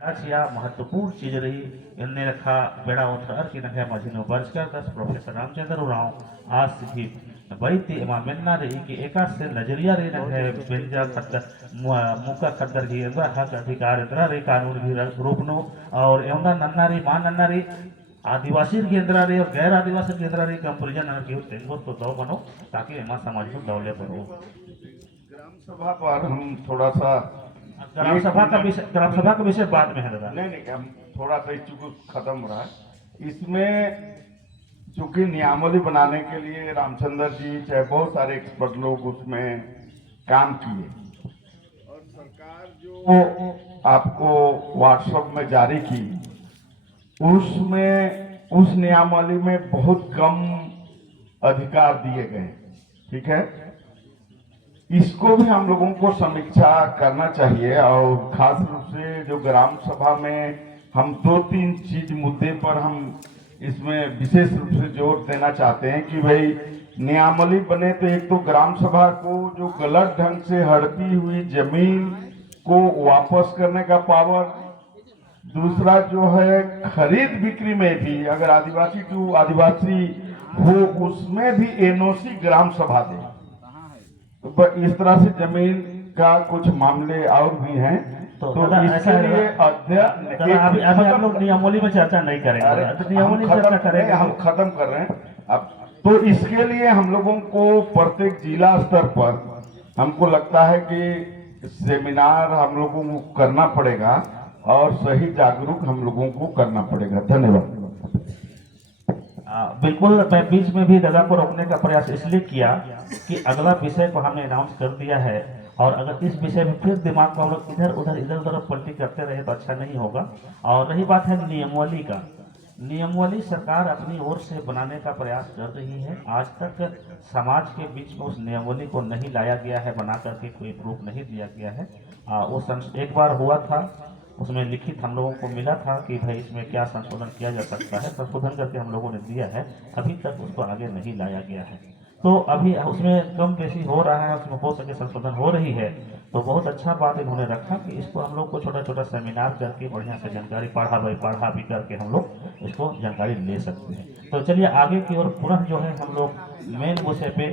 या महत्वपूर्ण चीज रही इनने रखा बेड़ा उठर की नखे मझिनो बर्ज कर दस प्रोफेसर रामचंद्र उरांव आज सिद्धि वैती एमा मिलना रही कि एका से नजरिया रही नखे बिंजा खद्दर मुका खद्दर की इंद्रा हक अधिकार इंद्रा रही कानून की रूपनो और एवं नन्ना रही मान नन्ना रही आदिवासी केंद्र रही और गैर आदिवासी केंद्र रही कंपेरिजन की तेंगो तो दो बनो ताकि एमा समाज में दौले बनो। ग्राम सभा पर हम थोड़ा सा ग्राम सभा का विषय बाद में है दादा। नहीं हम थोड़ा सा चूंकि खत्म हो रहा है इसमें, चूंकि नियमावली बनाने के लिए रामचंद्र जी चाहे बहुत सारे एक्सपर्ट लोग उसमें काम किए और सरकार जो आपको व्हाट्सएप में जारी की उसमें उस नियमावली में बहुत कम अधिकार दिए गए। ठीक है, इसको भी हम लोगों को समीक्षा करना चाहिए और खास रूप से जो ग्राम सभा में हम दो तीन चीज मुद्दे पर हम इसमें विशेष रूप से जोर देना चाहते हैं कि भाई नियमावली बने तो एक तो ग्राम सभा को जो गलत ढंग से हड़पी हुई जमीन को वापस करने का पावर, दूसरा जो है खरीद बिक्री में भी अगर आदिवासी टू आदिवासी हो उसमें भी एनओसी ग्राम सभा दे। तो इस तरह से जमीन का कुछ मामले और भी हैं तो इसके लिए अभी हम लोग नियमावली में चर्चा नहीं करेंगे तो नियमावली चर्चा करेंगे हम खत्म कर रहे हैं अब। तो इसके लिए हम लोगों को प्रत्येक जिला स्तर पर हमको लगता है कि सेमिनार हम लोगों को करना पड़ेगा और सही जागरूक हम लोगों को करना पड़ेगा। धन्यवाद। बिल्कुल, मैं बीच में भी दादा को रोकने का प्रयास इसलिए किया कि अगला विषय को हमने अनाउंस कर दिया है और अगर इस विषय में फिर दिमाग को हम लोग इधर उधर पलटी करते रहे तो अच्छा नहीं होगा। और रही बात है नियमावली का, नियमावली सरकार अपनी ओर से बनाने का प्रयास कर रही है। आज तक समाज के बीच में उस नियमावली को नहीं लाया गया है, बना करके कोई प्रूफ नहीं दिया गया है। वो एक बार हुआ था, उसमें लिखित हम लोगों को मिला था कि भाई इसमें क्या संशोधन किया जा सकता है, संशोधन करके हम लोगों ने दिया है, अभी तक उसको आगे नहीं लाया गया है। तो अभी उसमें कम बेसी हो रहा है, उसमें हो सके संशोधन हो रही है। तो बहुत अच्छा बात इन्होंने रखा कि इसको हम लोग को छोटा छोटा सेमिनार करके बढ़िया से जानकारी पढ़ा भी करके हम लोग इसको जानकारी ले सकते हैं। तो चलिए आगे की ओर पुनः जो है हम लोग मेन विषय पे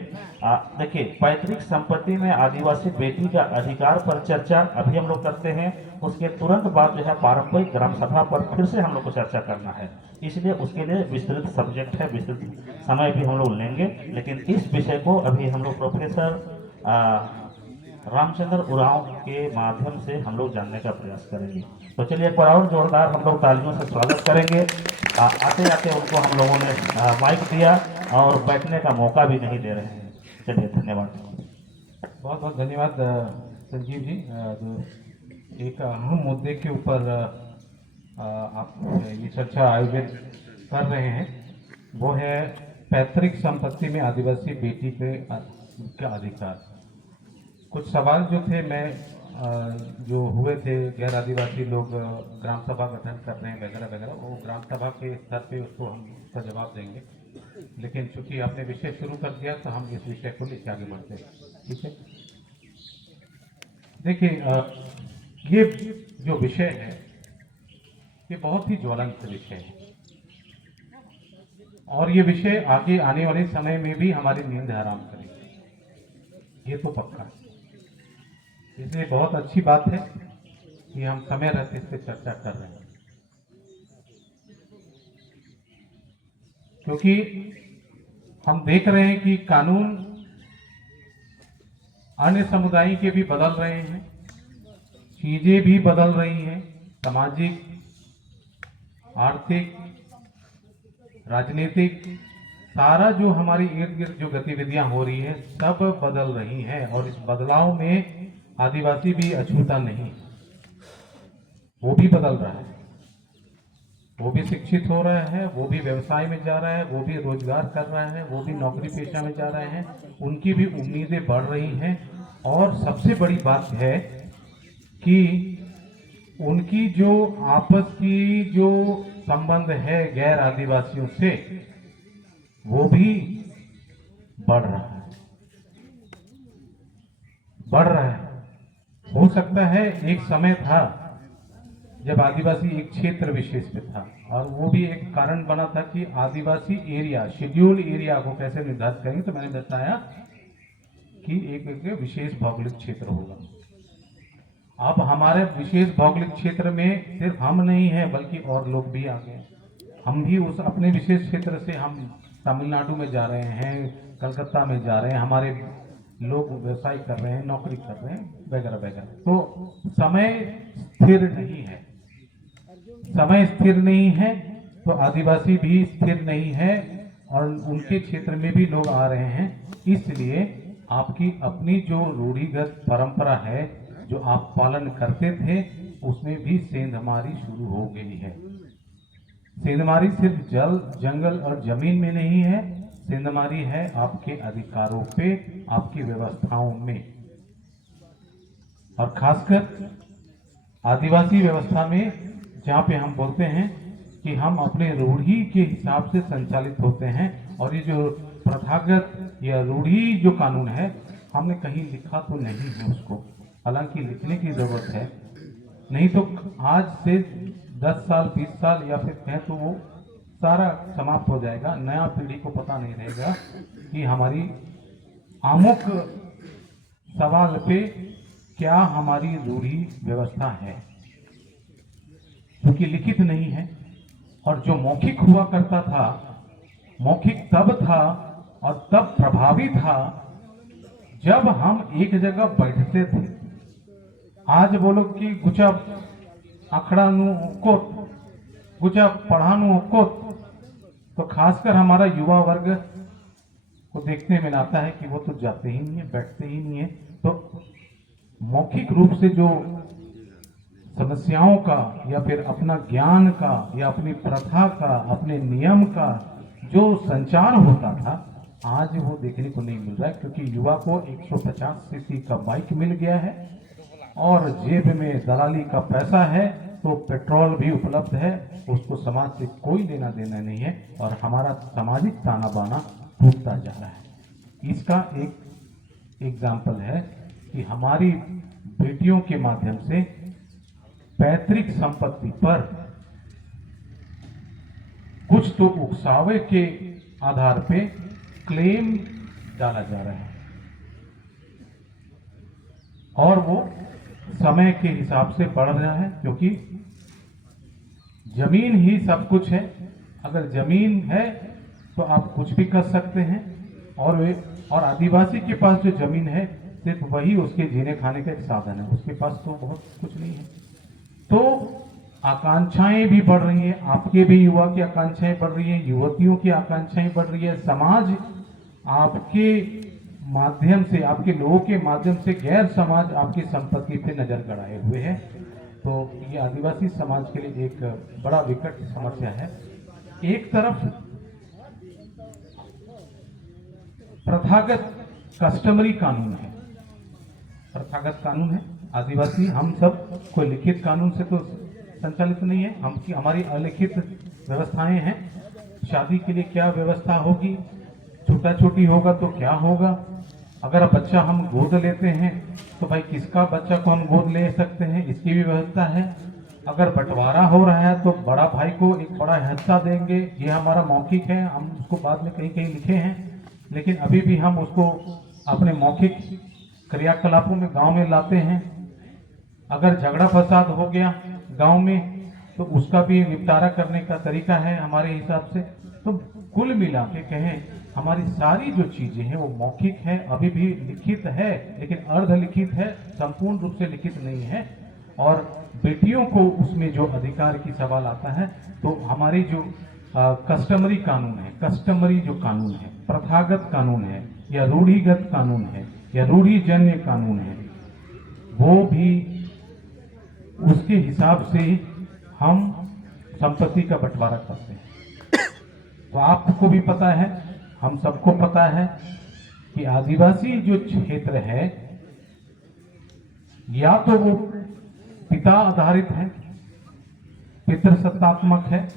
देखिए, पैतृक संपत्ति में आदिवासी बेटी का अधिकार पर चर्चा अभी हम लोग करते हैं। उसके तुरंत बाद जो है पारंपरिक ग्राम सभा पर फिर से हम लोग को चर्चा करना है, इसलिए उसके लिए विस्तृत सब्जेक्ट है, विस्तृत समय भी हम लोग लेंगे। लेकिन इस विषय को अभी हम लोग प्रोफेसर रामचंद्र उरांव के माध्यम से हम लोग जानने का प्रयास करेंगे। तो चलिए एक बार और जोरदार हम लोग तालियों से स्वागत करेंगे। आते आते उनको हम लोगों ने माइक दिया और बैठने का मौका भी नहीं दे रहे हैं। चलिए धन्यवाद। बहुत बहुत धन्यवाद संजीव जी। एक अहम मुद्दे के ऊपर आप ये चर्चा आयोजित कर रहे हैं, वो है पैतृक संपत्ति में आदिवासी बेटी का अधिकार। कुछ सवाल जो थे जो हुए थे, गैर आदिवासी लोग ग्राम सभा गठन कर रहे हैं वगैरह वगैरह, वो ग्राम सभा के स्तर पे उसको हम उसका जवाब देंगे। लेकिन चूंकि आपने विषय शुरू कर दिया तो हम इस विषय को लेकर आगे बढ़ते हैं। ठीक है, देखिए ये जो विषय है ये बहुत ही ज्वलंत विषय है और ये विषय आगे आने वाले समय में भी हमारी नींद हराम करेगा, ये तो पक्का है। इसलिए बहुत अच्छी बात है कि हम समय रहते इस पर चर्चा कर रहे हैं, क्योंकि हम देख रहे हैं कि कानून अन्य समुदाय के भी बदल रहे हैं, चीजें भी बदल रही हैं, सामाजिक, आर्थिक, राजनीतिक, सारा जो हमारी इर्द गिर्द जो गतिविधियां हो रही है सब बदल रही हैं और इस बदलाव में आदिवासी भी अछूता नहीं, वो भी बदल रहा है, वो भी शिक्षित हो रहा है, वो भी व्यवसाय में जा रहा है, वो भी रोजगार कर रहा है, वो भी नौकरी पेशा में जा रहे हैं, उनकी भी उम्मीदें बढ़ रही हैं। और सबसे बड़ी बात है कि उनकी जो आपस की जो संबंध है गैर आदिवासियों से वो भी बढ़ रहा है, बढ़ रहा है। हो सकता है एक समय था जब आदिवासी एक क्षेत्र विशेष पे था, और वो भी एक कारण बना था कि आदिवासी एरिया, शेड्यूल्ड एरिया को कैसे निर्धारित करेंगे। तो मैंने बताया कि एक विशेष भौगोलिक क्षेत्र होगा। अब हमारे विशेष भौगोलिक क्षेत्र में सिर्फ हम नहीं है बल्कि और लोग भी आ गए। हम भी उस अपने विशेष क्षेत्र से हम तमिलनाडु में जा रहे हैं, कलकत्ता में जा रहे हैं, हमारे लोग व्यवसाय कर रहे हैं, नौकरी कर रहे हैं, वगैरह वगैरह। तो समय स्थिर नहीं है, समय स्थिर नहीं है तो आदिवासी भी स्थिर नहीं है और उनके क्षेत्र में भी लोग आ रहे हैं। इसलिए आपकी अपनी जो रूढ़िगत परंपरा है जो आप पालन करते थे उसमें भी सेंधमारी शुरू हो गई है। सेंधमारी सिर्फ जल, जंगल और जमीन में नहीं है, सेंधमारी है आपके अधिकारों पे, आपकी व्यवस्थाओं में, और खासकर आदिवासी व्यवस्था में, जहाँ पे हम बोलते हैं कि हम अपने रूढ़ी के हिसाब से संचालित होते हैं। और ये जो प्रथागत या रूढ़ी जो कानून है, हमने कहीं लिखा तो नहीं है उसको, हालांकि लिखने की जरूरत है, नहीं तो आज से 10 साल 20 साल या फिर कहें तो वो सारा समाप्त हो जाएगा। नया पीढ़ी को पता नहीं रहेगा कि हमारी आमुख सवाल पे क्या हमारी रूढ़ी व्यवस्था है, क्योंकि लिखित नहीं है। और जो मौखिक हुआ करता था, मौखिक तब था और तब प्रभावी था जब हम एक जगह बैठते थे। आज बोलो कि गुचा आखड़ानु को, गुचा पढ़ानु को, तो खासकर हमारा युवा वर्ग को देखने में आता है कि वो तो जाते ही नहीं है, बैठते ही नहीं है। तो मौखिक रूप से जो समस्याओं का या फिर अपना ज्ञान का या अपनी प्रथा का, अपने नियम का जो संचार होता था, आज वो देखने को नहीं मिल रहा है, क्योंकि युवा को 150 सीसी का बाइक मिल गया है और जेब में दलाली का पैसा है, तो पेट्रोल भी उपलब्ध है, उसको समाज से कोई लेना देना नहीं है और हमारा सामाजिक ताना बाना टूटता जा रहा है। इसका एक एग्जाम्पल है कि हमारी बेटियों के माध्यम से पैतृक संपत्ति पर कुछ तो उकसावे के आधार पे क्लेम डाला जा रहा है और वो समय के हिसाब से बढ़ रहा है, क्योंकि जमीन ही सब कुछ है। अगर जमीन है तो आप कुछ भी कर सकते हैं, और आदिवासी के पास जो जमीन है सिर्फ वही उसके जीने खाने का एक साधन है, उसके पास तो बहुत कुछ नहीं है। तो आकांक्षाएं भी बढ़ रही हैं, आपके भी युवा की आकांक्षाएं बढ़ रही हैं, युवतियों की आकांक्षाएं बढ़ रही है। समाज आपके माध्यम से, आपके लोगों के माध्यम से गैर समाज आपकी संपत्ति पे नजर गड़ाए हुए है। तो ये आदिवासी समाज के लिए एक बड़ा विकट समस्या है। एक तरफ प्रथागत कस्टमरी कानून है, प्रथागत कानून है। आदिवासी हम सब कोई लिखित कानून से तो संचालित नहीं है, हमारी अलिखित व्यवस्थाएं हैं। शादी के लिए क्या व्यवस्था होगी, छोटा छोटी होगा तो क्या होगा, अगर बच्चा हम गोद लेते हैं तो भाई किसका बच्चा को हम गोद ले सकते हैं, इसकी भी व्यवस्था है। अगर बंटवारा हो रहा है तो बड़ा भाई को एक बड़ा हिस्सा देंगे, ये हमारा मौखिक है, हम उसको बाद में कहीं कहीं लिखे हैं, लेकिन अभी भी हम उसको अपने मौखिक क्रियाकलापों में गांव में लाते हैं। अगर झगड़ा फसाद हो गया गांव में तो उसका भी निपटारा करने का तरीका है हमारे हिसाब से। तो कुल मिला के कहें, हमारी सारी जो चीजें हैं वो मौखिक है, अभी भी लिखित है लेकिन अर्ध लिखित है, संपूर्ण रूप से लिखित नहीं है। और बेटियों को उसमें जो अधिकार की सवाल आता है, तो हमारी जो कस्टमरी कानून है, कस्टमरी जो कानून है, प्रथागत कानून है या रूढ़िगत कानून है या रूढ़िजन्य कानून है, वो भी उसके हिसाब से हम संपत्ति का बंटवारा करते हैं। तो आपको भी पता है, हम सबको पता है कि आदिवासी जो क्षेत्र है या तो वो पिता आधारित है, पितृसत्तात्मक है,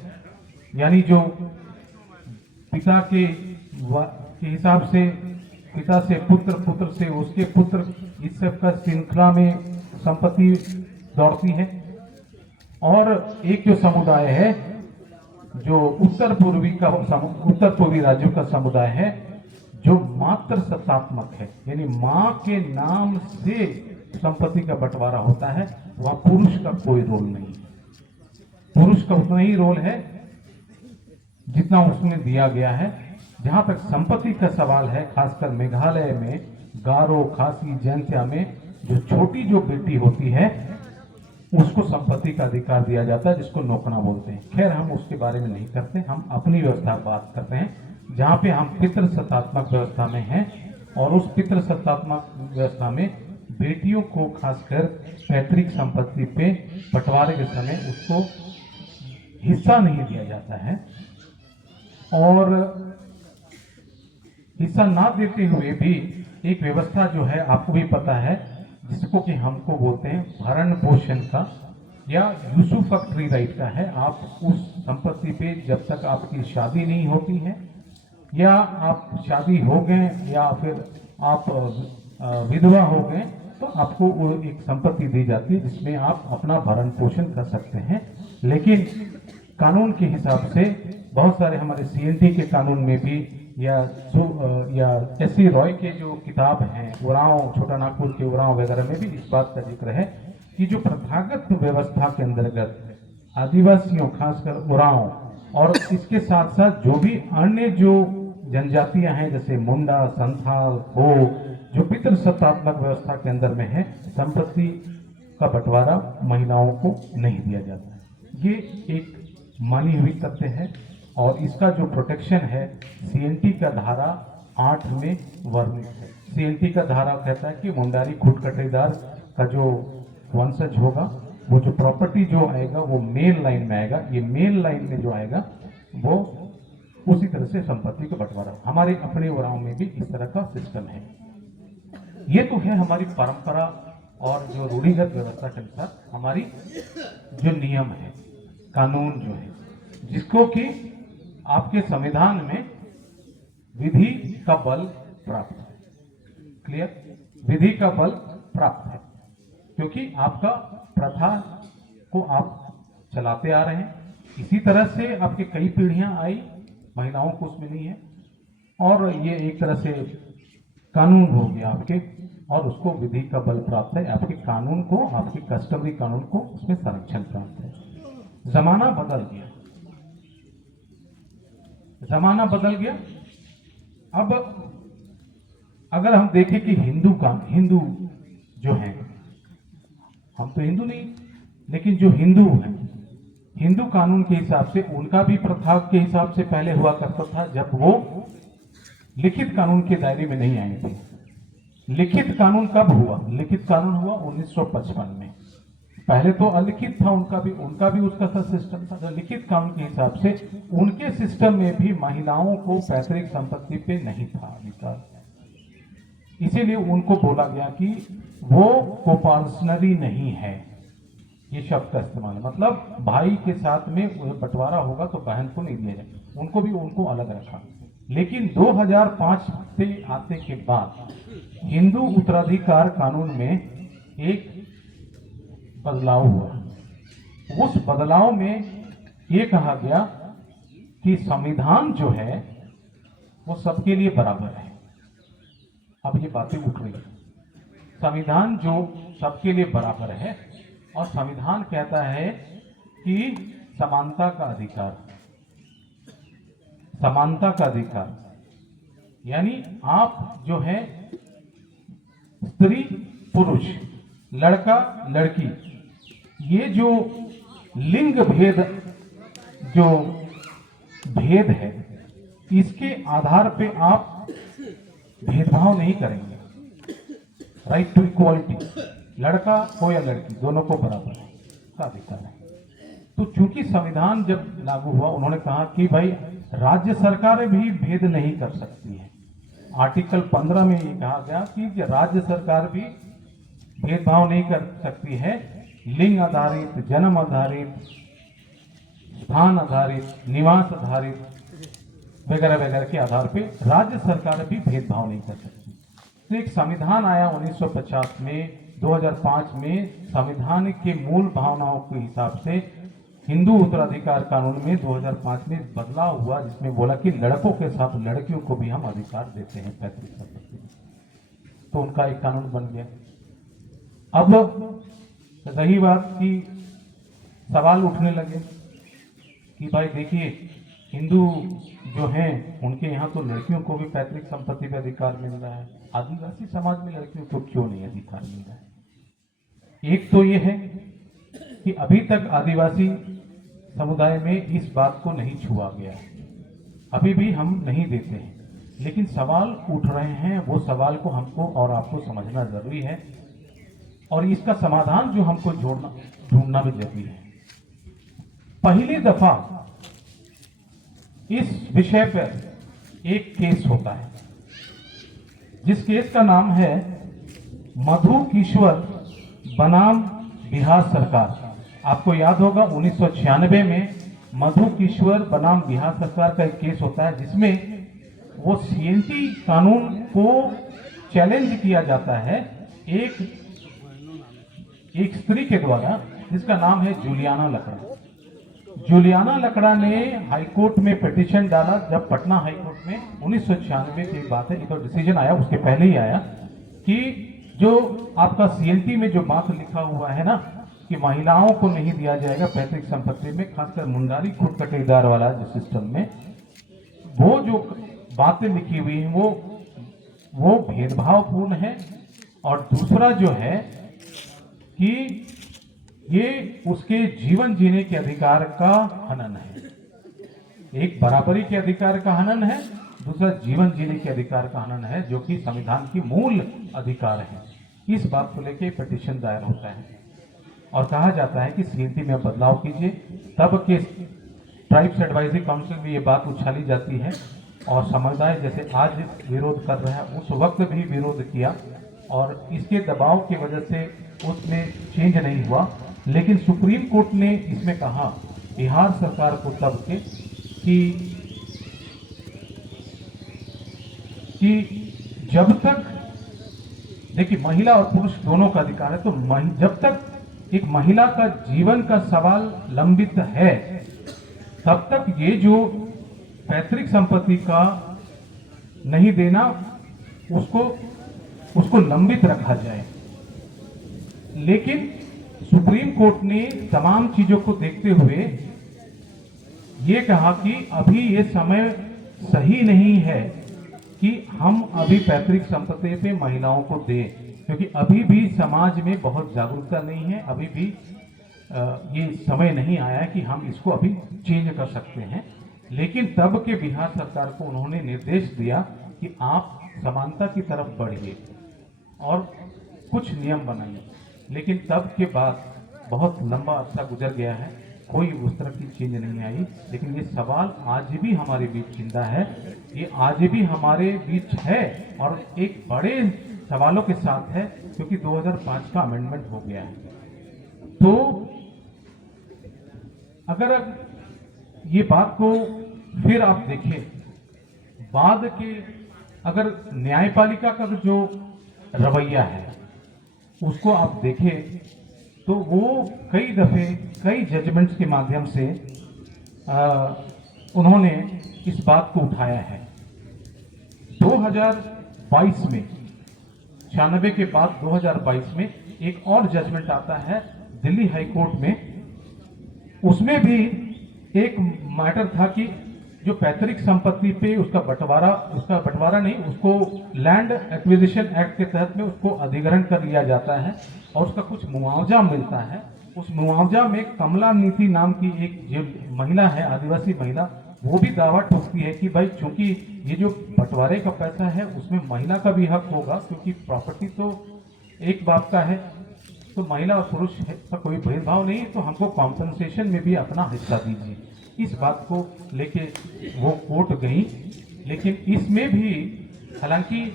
यानी जो पिता के हिसाब से, पिता से पुत्र, पुत्र से उसके पुत्र, इस सब का श्रृंखला में संपत्ति दौड़ती है। और एक जो समुदाय है जो उत्तर पूर्वी राज्यों का समुदाय है जो मात्र सत्तात्मक है, यानी मां के नाम से संपत्ति का बंटवारा होता है, वहां पुरुष का कोई रोल नहीं है। पुरुष का उतना ही रोल है जितना उसमें दिया गया है। जहां तक संपत्ति का सवाल है, खासकर मेघालय में गारो, खासी, जैंतिया में जो छोटी जो बेटी होती है उसको संपत्ति का अधिकार दिया जाता है, जिसको नौकना बोलते हैं। खैर हम उसके बारे में नहीं करते, हम अपनी व्यवस्था बात करते हैं जहां पे हम पितृ सत्तात्मक व्यवस्था में हैं। और उस पितृ सत्तात्मक व्यवस्था में बेटियों को खासकर पैतृक संपत्ति पे बंटवारे के समय उसको हिस्सा नहीं दिया जाता है। और हिस्सा ना देते हुए भी एक व्यवस्था जो है आपको भी पता है, जिसको कि हमको बोलते हैं भरण पोषण का या यूसुफैक्टरी राइट का है। आप उस संपत्ति पे जब तक आपकी शादी नहीं होती है या आप शादी हो गए या फिर आप विधवा हो गए तो आपको वो एक संपत्ति दी जाती है जिसमें आप अपना भरण पोषण कर सकते हैं। लेकिन कानून के हिसाब से बहुत सारे हमारे सीएनटी के कानून में भी या एस.सी. रॉय के जो किताब हैं, उरांव, छोटा नागपुर के उरांव वगैरह में भी इस बात का जिक्र है कि जो प्रथागत व्यवस्था के अंतर्गत आदिवासियों, खासकर उरांव और इसके साथ साथ जो भी अन्य जो जनजातियां हैं जैसे मुंडा, संथाल, हो, जो पितृ सत्तात्मक व्यवस्था के अंदर में है, संपत्ति का बंटवारा महिलाओं को नहीं दिया जाता। ये एक मानी हुई तथ्य है और इसका जो प्रोटेक्शन है सीएनटी का धारा 8 में वर्णित है। सीएनटी का धारा कहता है कि मुंडारी खूटकटेदार का जो वंशज होगा, वो जो प्रॉपर्टी जो आएगा वो मेल लाइन में आएगा। ये मेल लाइन में जो आएगा वो उसी तरह से संपत्ति का बंटवारा। हमारे अपने उरांव में भी इस तरह का सिस्टम है। ये तो है हमारी परंपरा और जो रूढ़िगत व्यवस्था के अनुसार हमारी जो नियम है, कानून जो है, जिसको कि आपके संविधान में विधि का बल प्राप्त है। क्लियर? विधि का बल प्राप्त है क्योंकि आपका प्रथा को आप चलाते आ रहे हैं। इसी तरह से आपके कई पीढ़ियां आई, महिलाओं को उसमें नहीं है और ये एक तरह से कानून हो गया आपके, और उसको विधि का बल प्राप्त है। आपके कानून को, आपके कस्टमरी कानून को उसमें संरक्षण प्राप्त है। जमाना बदल गया, जमाना बदल गया। अब अगर हम देखें कि हिंदू जो हैं, हम तो हिंदू नहीं, लेकिन जो हिंदू हैं, हिंदू कानून के हिसाब से उनका भी प्रथा के हिसाब से पहले हुआ करता था जब वो लिखित कानून के दायरे में नहीं आए थे। लिखित कानून कब हुआ? लिखित कानून हुआ 1955 में। पहले तो अलिखित था, उनका भी उसका सा सिस्टम था। लिखित कानून के हिसाब से उनके सिस्टम में भी महिलाओं को पैतृक संपत्ति पे नहीं था अधिकार, इसीलिए उनको बोला गया कि वो कोपार्सनरी नहीं है। ये शब्द का इस्तेमाल है, मतलब भाई के साथ में बंटवारा होगा तो बहन को नहीं दिया जाए, उनको अलग रखा। लेकिन 2005 से आते के बाद हिंदू उत्तराधिकार कानून में एक बदलाव हुआ। उस बदलाव में ये कहा गया कि संविधान जो है वो सबके लिए बराबर है। अब ये बातें उठ रही है, संविधान जो सबके लिए बराबर है, और संविधान कहता है कि समानता का अधिकार, समानता का अधिकार, यानी आप जो है स्त्री पुरुष, लड़का लड़की, ये जो लिंग भेद जो भेद है, इसके आधार पे आप भेदभाव नहीं करेंगे। राइट टू इक्वालिटी, लड़का हो या लड़की, दोनों को बराबर का अधिकार है। तो चूंकि संविधान जब लागू हुआ, उन्होंने कहा कि भाई राज्य सरकारें भी भेद नहीं कर सकती है। आर्टिकल 15 में ये कहा गया कि राज्य सरकार भी भेदभाव नहीं कर सकती है। लिंग आधारित, जन्म आधारित, स्थान आधारित, निवास आधारित वगैरह वगैरह के आधार पे राज्य सरकार भी भेदभाव नहीं कर सकती। तो एक संविधान आया 1950 में 2005 में संविधान के मूल भावनाओं के हिसाब से हिंदू उत्तराधिकार कानून में 2005 में बदलाव हुआ, जिसमें बोला कि लड़कों के साथ लड़कियों को भी हम अधिकार देते हैं पैतृक संपत्ति में। तो उनका एक कानून बन गया। अब रही बात कि सवाल उठने लगे कि भाई देखिए, हिंदू जो हैं उनके यहाँ तो लड़कियों को भी पैतृक संपत्ति पे अधिकार मिल रहा है, आदिवासी समाज में लड़कियों को क्यों नहीं अधिकार मिल रहा है? एक तो ये है कि अभी तक आदिवासी समुदाय में इस बात को नहीं छुआ गया, अभी भी हम नहीं देते हैं, लेकिन सवाल उठ रहे हैं। वो सवाल को हमको और आपको समझना जरूरी है, और इसका समाधान जो हमको ढूंढना भी जरूरी है। पहली दफा इस विषय पर एक केस होता है, जिस केस का नाम है मधु किश्वर बनाम बिहार सरकार। आपको याद होगा 1996 में मधु किश्वर बनाम बिहार सरकार का एक केस होता है, जिसमें वो सीएनटी कानून को चैलेंज किया जाता है एक स्त्री के द्वारा, जिसका नाम है जूलियाना लकड़ा। जूलियाना लकड़ा ने हाईकोर्ट में पिटीशन डाला, जब पटना हाईकोर्ट में 1996 की बात है, ये तो डिसीजन आया, उसके पहले ही आया कि जो आपका सीएनटी में जो बात लिखा हुआ है ना कि महिलाओं को नहीं दिया जाएगा पैतृक संपत्ति में, खासकर मुंडारी खुद कटेदार वाला जो सिस्टम में, वो जो बातें लिखी हुई हैं वो भेदभावपूर्ण है। और दूसरा जो है कि ये उसके जीवन जीने के अधिकार का हनन है। एक बराबरी के अधिकार का हनन है, दूसरा जीवन जीने के अधिकार का हनन है, जो कि संविधान की मूल अधिकार है। इस बात को लेकर पिटीशन दायर होता है और कहा जाता है कि सीएनटी में बदलाव कीजिए। तब के ट्राइब्स एडवाइजरी काउंसिल में ये बात उछाली जाती है, और समुदाय जैसे आज विरोध कर रहा है उस वक्त भी विरोध किया, और इसके दबाव की वजह से उसमें चेंज नहीं हुआ। लेकिन सुप्रीम कोर्ट ने इसमें कहा बिहार सरकार को तब के कि जब तक देखिए महिला और पुरुष दोनों का अधिकार है, तो जब तक एक महिला का जीवन का सवाल लंबित है, तब तक ये जो पैतृक संपत्ति का नहीं देना उसको लंबित रखा जाए। लेकिन सुप्रीम कोर्ट ने तमाम चीजों को देखते हुए ये कहा कि अभी ये समय सही नहीं है कि हम अभी पैतृक संपत्ति पे महिलाओं को दें, क्योंकि अभी भी समाज में बहुत जागरूकता नहीं है, अभी भी ये समय नहीं आया है कि हम इसको अभी चेंज कर सकते हैं। लेकिन तब के बिहार सरकार को उन्होंने निर्देश दिया कि आप समानता की तरफ बढ़िए और कुछ नियम बनाइए। लेकिन तब के बाद बहुत लंबा अरसा गुजर गया है, कोई उस तरह की चीज नहीं आई। लेकिन ये सवाल आज भी हमारे बीच जिंदा है, ये आज भी हमारे बीच है, और एक बड़े सवालों के साथ है, क्योंकि 2005 का अमेंडमेंट हो गया है। तो अगर ये बात को फिर आप देखें, बाद के अगर न्यायपालिका का जो रवैया है उसको आप देखें, तो वो कई दफे कई जजमेंट्स के माध्यम से उन्होंने इस बात को उठाया है। 2022 में 96 के बाद 2022 में एक और जजमेंट आता है दिल्ली हाई कोर्ट में। उसमें भी एक मैटर था कि जो पैतृक संपत्ति पे उसका बंटवारा नहीं, उसको लैंड एक्विजिशन एक्ट के तहत में उसको अधिग्रहण कर लिया जाता है और उसका कुछ मुआवजा मिलता है। उस मुआवजा में कमला नीति नाम की एक जो महिला है, आदिवासी महिला, वो भी दावा ठोकती है कि भाई चूंकि ये जो बंटवारे का पैसा है उसमें महिला का भी हक होगा, क्योंकि प्रॉपर्टी तो एक बाप का है, तो महिला और पुरुष का कोई भेदभाव नहीं, तो हमको कॉम्पनसेशन में भी अपना हिस्सा दीजिए। इस बात को लेके वो कोर्ट गई। लेकिन इसमें भी हालांकि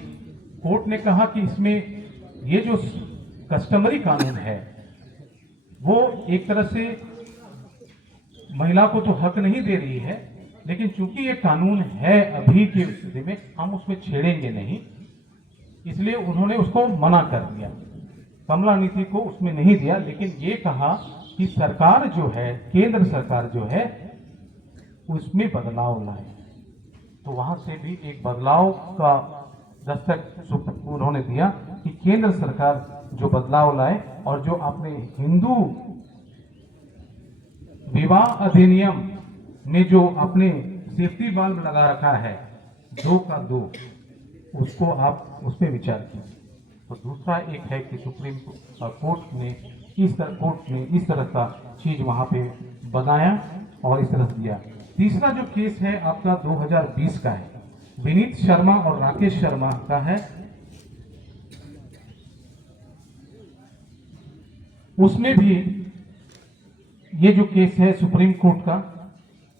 कोर्ट ने कहा कि इसमें ये जो कस्टमरी कानून है वो एक तरह से महिला को तो हक नहीं दे रही है, लेकिन चूंकि ये कानून है अभी की स्थिति में, हम उसमें छेड़ेंगे नहीं, इसलिए उन्होंने उसको मना कर दिया। कमला नीति को उसमें नहीं दिया, लेकिन ये कहा कि सरकार जो है, केंद्र सरकार जो है, उसमें बदलाव लाए। तो वहां से भी एक बदलाव का दस्तक उन्होंने दिया कि केंद्र सरकार जो बदलाव लाए और जो आपने हिंदू विवाह अधिनियम में जो आपने सेफ्टी वाल्व लगा रखा है 2 का 2, उसको आप उस पर विचार कीजिए। तो दूसरा एक है कि सुप्रीम कोर्ट ने इस तरह का चीज वहां पे बनाया और इस तरह से दिया। तीसरा जो केस है आपका 2020 का है, विनीत शर्मा और राकेश शर्मा का है। उसमें भी ये जो केस है सुप्रीम कोर्ट का,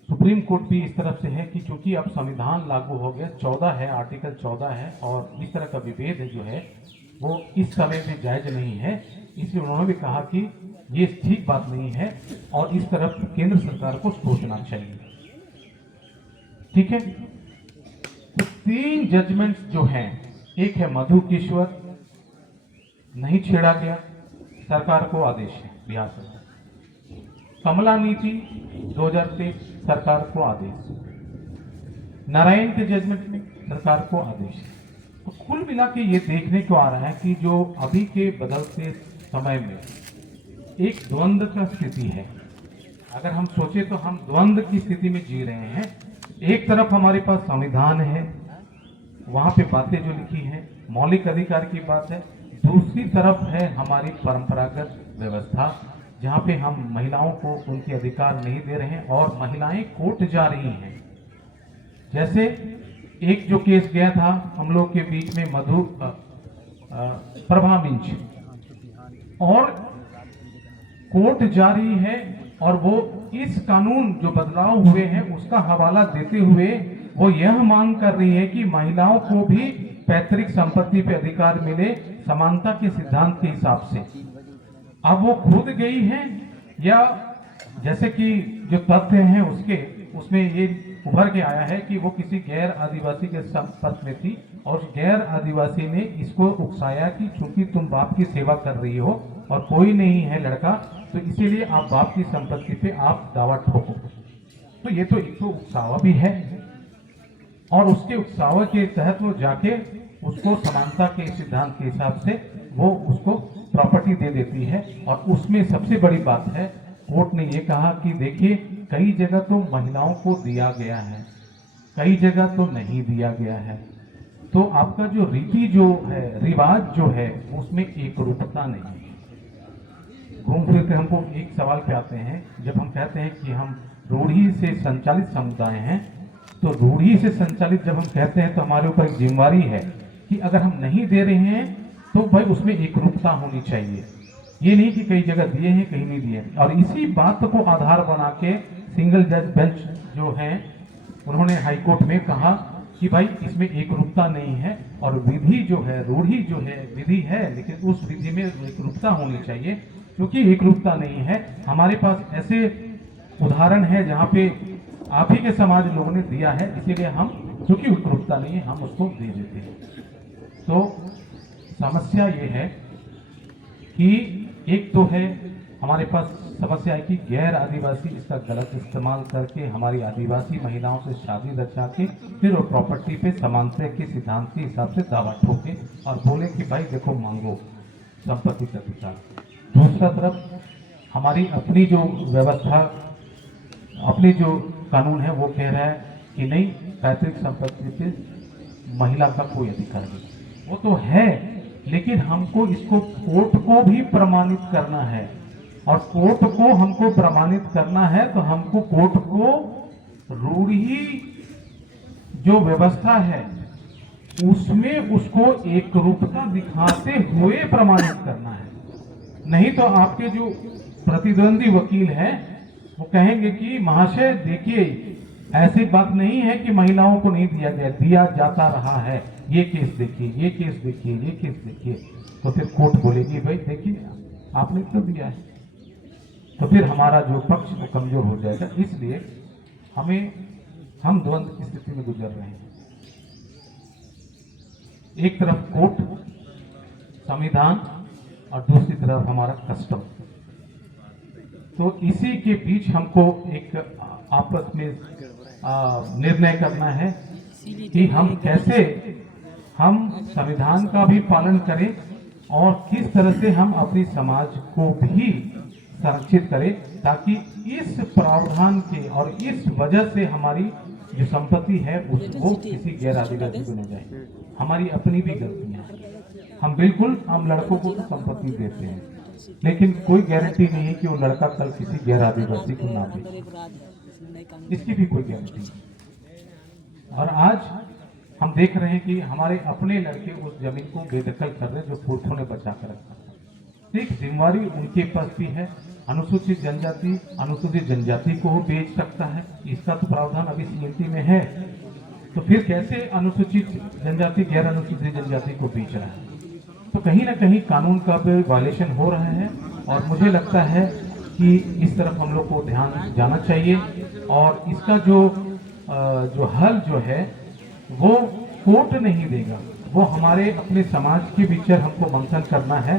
सुप्रीम कोर्ट भी इस तरफ से है कि चूंकि अब संविधान लागू हो गया, 14 है, आर्टिकल 14 है, और इस तरह का विभेद जो है वो इस समय में जायज नहीं है, इसलिए उन्होंने भी कहा कि ये ठीक बात नहीं है और इस तरफ केंद्र सरकार को सोचना चाहिए। ठीक है, तो 3 जजमेंट्स जो हैं, एक है मधु किशोर, नहीं छेड़ा गया, सरकार को आदेश है बिहार सरकार। कमला नीति 2023, सरकार को आदेश। नारायण के जजमेंट में सरकार को आदेश है। तो कुल मिला के ये देखने को आ रहा है कि जो अभी के बदलते समय में एक द्वंद्व का स्थिति है। अगर हम सोचे तो हम द्वंद्व की स्थिति में जी रहे हैं। एक तरफ हमारे पास संविधान है, वहां पे बातें जो लिखी हैं मौलिक अधिकार की बात है, दूसरी तरफ है हमारी परंपरागत व्यवस्था जहां पे हम महिलाओं को उनके अधिकार नहीं दे रहे हैं और महिलाएं कोर्ट जा रही हैं। जैसे एक जो केस गया था हम लोग के बीच में मधु प्रभा मिंच, और कोर्ट जा रही है और वो इस कानून जो बदलाव हुए हैं उसका हवाला देते हुए वो यह मांग कर रही है कि महिलाओं को भी पैतृक संपत्ति पे अधिकार मिले समानता के सिद्धांत के हिसाब से। अब वो खुद गई है या जैसे कि जो तथ्य हैं उसमें ये उभर के आया है कि वो किसी गैर आदिवासी के संपर्क में थी और गैर आदिवासी ने इसको उकसाया कि चूंकि तुम बाप की सेवा कर रही हो और कोई नहीं है लड़का, तो इसीलिए आप बाप की संपत्ति पे आप दावा ठोको। तो ये तो एक तो उकसावा भी है, और उसके उकसावे के तहत वो जाके उसको समानता के सिद्धांत के हिसाब से वो उसको प्रॉपर्टी दे देती है। और उसमें सबसे बड़ी बात है, कोर्ट ने ये कहा कि देखिए कई जगह तो महिलाओं को दिया गया है, कई जगह तो नहीं दिया गया है, तो आपका जो रीति जो है, रिवाज जो है, उसमें एक रूपता नहीं है। घूम फिर के हमको एक सवाल पे आते हैं, जब हम कहते हैं कि हम रूढ़ी से संचालित समुदाय हैं, तो रूढ़ी से संचालित जब हम कहते हैं तो हमारे ऊपर एक जिम्मेवारी है कि अगर हम नहीं दे रहे हैं तो भाई उसमें एक रूपता होनी चाहिए। ये नहीं कि कई जगह दिए हैं कहीं नहीं दिए। और इसी बात को आधार बना के सिंगल जज बेंच जो है उन्होंने हाईकोर्ट में कहा कि भाई इसमें एक रूपता नहीं है और विधि जो है, रूढ़ी जो है, विधि है, लेकिन उस विधि में एक रूपता होनी चाहिए। क्योंकि एक रूपता नहीं है, हमारे पास ऐसे उदाहरण है जहाँ पे आप ही के समाज लोगों ने दिया है, इसीलिए हम क्योंकि एक रूपता नहीं है हम उसको दे देते हैं। तो समस्या ये है कि एक तो है हमारे पास समस्या है कि गैर आदिवासी इसका गलत इस्तेमाल करके हमारी आदिवासी महिलाओं से शादी रचा के फिर वो प्रॉपर्टी पे समानता के सिद्धांत के हिसाब से दावा ठोके और बोले कि भाई देखो मांगो संपत्ति का अधिकार। दूसरा तरफ हमारी अपनी जो व्यवस्था, अपनी जो कानून है वो कह रहा है कि नहीं, पैतृक संपत्ति पे महिला का कोई अधिकार नहीं। वो तो है, लेकिन हमको इसको कोर्ट को भी प्रमाणित करना है, और कोर्ट को हमको प्रमाणित करना है तो हमको कोर्ट को रूढ़ी जो व्यवस्था है उसमें उसको एक रूपता दिखाते हुए प्रमाणित करना है। नहीं तो आपके जो प्रतिद्वंदी वकील हैं वो कहेंगे कि महाशय देखिए ऐसी बात नहीं है कि महिलाओं को नहीं दिया गया, दिया जाता रहा है, ये केस देखिए, ये केस देखिए, ये केस देखिए। तो फिर कोर्ट बोलेगी भाई देखिए आपने क्यों दिया है, तो फिर हमारा जो पक्ष वो कमजोर हो जाएगा। इसलिए हम द्वंद्व की स्थिति में गुजर रहे हैं। एक तरफ कोर्ट, संविधान और दूसरी तरफ हमारा कस्टम। तो इसी के बीच हमको एक आपस में निर्णय करना है कि हम कैसे हम संविधान का भी पालन करें और किस तरह से हम अपनी समाज को भी संरक्षित करें, ताकि इस प्रावधान के और इस वजह से हमारी जो संपत्ति है उसको किसी गैर आदिवासी को न जाए। हमारी अपनी भी गलतियां हैं। हम लड़कों को तो संपत्ति देते हैं, लेकिन कोई गारंटी नहीं है कि वो लड़का कल किसी गैर आदिवासी को ना दे, इसकी भी कोई गारंटी नहीं। और आज हम देख रहे हैं कि हमारे अपने लड़के उस जमीन को बेदखल कर रहे हैं जो पुरखों ने बचा कर रखा था। एक जिम्मेवारी उनके पास भी है। अनुसूचित जनजाति को बेच सकता है, इसका तो प्रावधान अभी सीएनटी में है। तो फिर कैसे अनुसूचित जनजाति गैर अनुसूचित जनजाति को बेच रहा है? तो कहीं ना कहीं कानून का भी वायलेशन हो रहा है और मुझे लगता है कि इस तरफ हम लोग को ध्यान जाना चाहिए। और इसका जो हल जो है वो कोर्ट नहीं देगा, वो हमारे अपने समाज के भीतर हमको मंथन करना है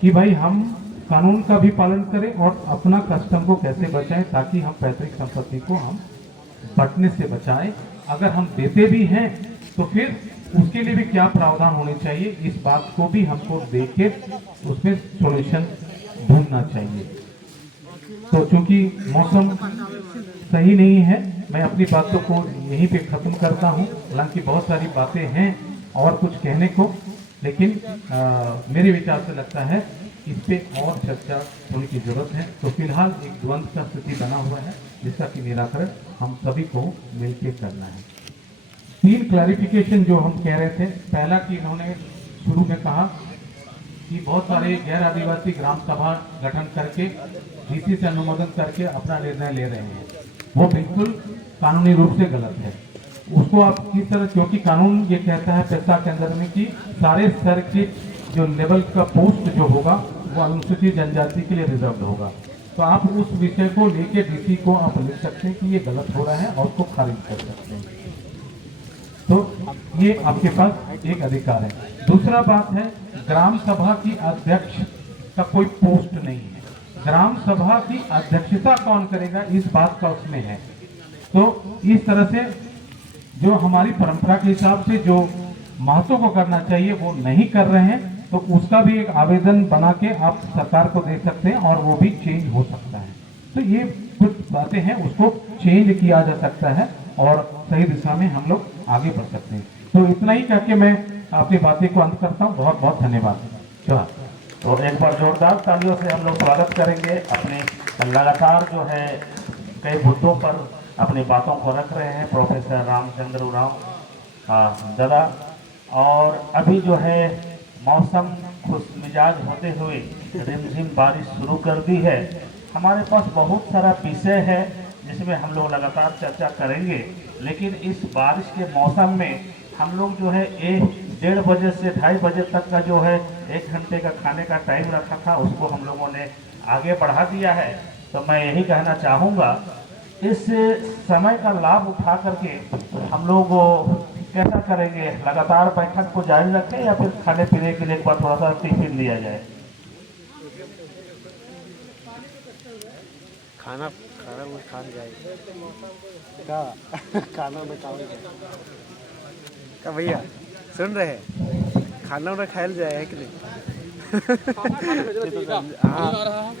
कि भाई हम कानून का भी पालन करें और अपना कस्टम को कैसे बचाएं, ताकि हम पैतृक संपत्ति को हम बंटने से बचाएं। अगर हम देते भी हैं तो फिर उसके लिए भी क्या प्रावधान होने चाहिए, इस बात को भी हमको देख के उसमें सॉल्यूशन ढूंढना चाहिए। तो चूंकि मौसम सही नहीं है, मैं अपनी बातों को यहीं पे खत्म करता हूं। हालांकि बहुत सारी बातें हैं और कुछ कहने को, लेकिन मेरे विचार से लगता है इस पे और चर्चा होने की जरूरत है। तो फिलहाल एक द्वंद्व का स्थिति बना हुआ है जिसका कि निराकरण हम सभी को मिलकर करना है। 3 क्लैरिफिकेशन जो हम कह रहे थे, पहला कि इन्होंने शुरू में कहा कि बहुत सारे गैर आदिवासी ग्राम सभा गठन करके डीसी से अनुमोदन करके अपना निर्णय ले रहे हैं, वो बिल्कुल कानूनी रूप से गलत है। उसको आप किस तरह, क्योंकि कानून ये कहता है पेशा के अंदर में कि सारे स्तर के जो लेवल का पोस्ट जो होगा वो अनुसूचित जनजाति के लिए रिजर्व होगा। तो आप उस विषय को लेके डीसी को आप लिख सकते हैं कि ये गलत हो रहा है और उसको खारिज कर सकते हैं। तो ये आपके पास एक अधिकार है। दूसरा बात है, ग्राम सभा की अध्यक्ष का कोई पोस्ट नहीं है। ग्राम सभा की अध्यक्षता कौन करेगा इस बात का उसमें है। तो इस तरह से जो हमारी परंपरा के हिसाब से जो महत्व को करना चाहिए वो नहीं कर रहे हैं, तो उसका भी एक आवेदन बना के आप सरकार को दे सकते हैं और वो भी चेंज हो सकता है। तो ये कुछ बातें हैं, उसको चेंज किया जा सकता है और सही दिशा में हम लोग आगे बढ़ सकते हैं। तो इतना ही कह के मैं अपनी बातें को अंत करता हूँ। बहुत बहुत धन्यवाद। तो एक बार जोरदार तालियों से हम लोग स्वागत करेंगे। अपने लगातार जो है कई मुद्दों पर अपनी बातों को रख रहे हैं प्रोफेसर रामचंद्र उरांव दादा। और अभी जो है मौसम खुशमिजाज होते हुए रिमझिम बारिश शुरू कर दी है। हमारे पास बहुत सारा विषय है जिसमें हम लोग लगातार चर्चा करेंगे, लेकिन इस बारिश के मौसम में हम लोग जो है 1-1:30 बजे से 2:30 बजे तक का जो है 1 घंटे का खाने का टाइम रखा था, उसको हम लोगों ने आगे बढ़ा दिया है। तो मैं यही कहना चाहूँगा, इस समय का लाभ उठा करके हम लोग कैसा करेंगे, लगातार बैठक को जारी रखें या फिर खाने पीने के लिए एक बार थोड़ा सा टिफिन लिया जाए? खाना वो खान जाएगा खाना में का भैया सुन रहे हैं, खाना उना खायल जाए है कि नहीं? हाँ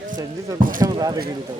संजी तो बता देगी तो